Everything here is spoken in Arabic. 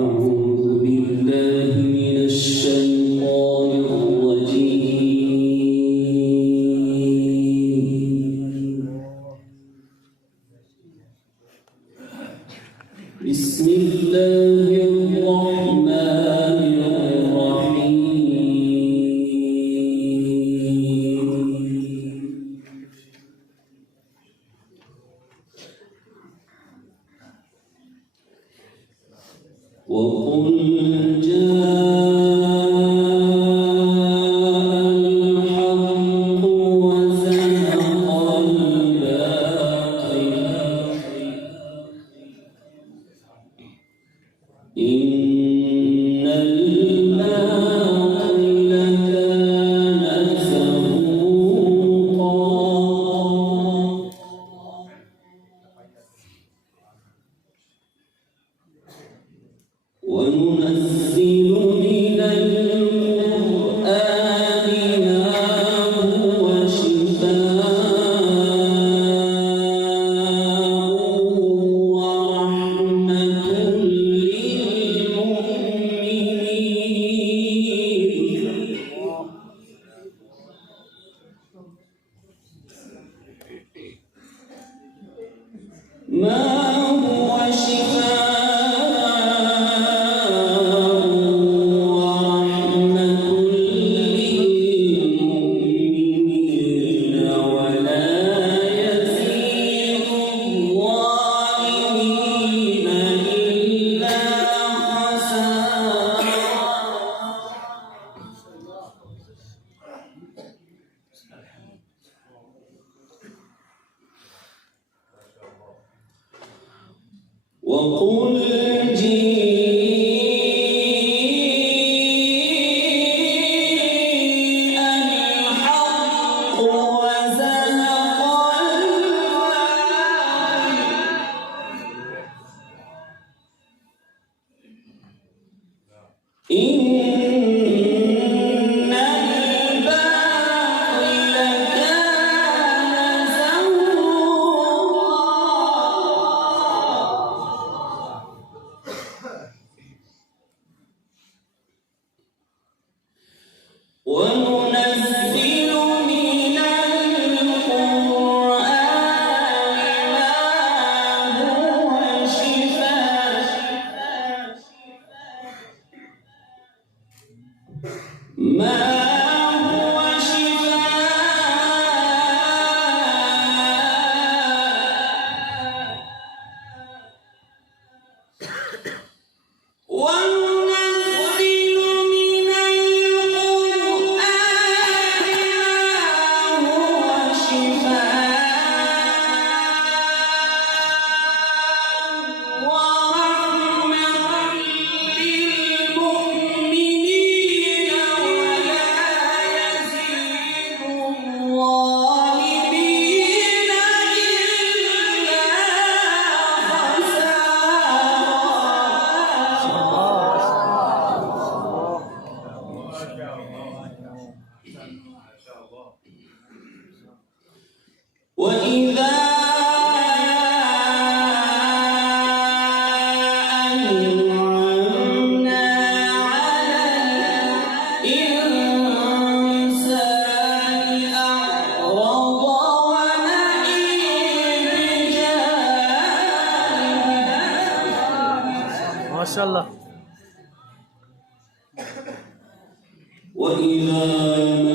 أعوذ بالله من الشيطان الرجيم. بسم الله الرحمن الرحيم. وقل الحق وزهق الباطل إن الباطل كان زهوقا وننزل من القرآن ما هو شفاء ورحمة للمؤمنين. ما هو وقل جيء الحق وزهق الباطل إن الباطل كان زهوقا وننزل من القرآن ما هو شفاء وإذا أنعمنا على الإنسان أعرض ونأى بجانبه. ما شاء الله. وإذا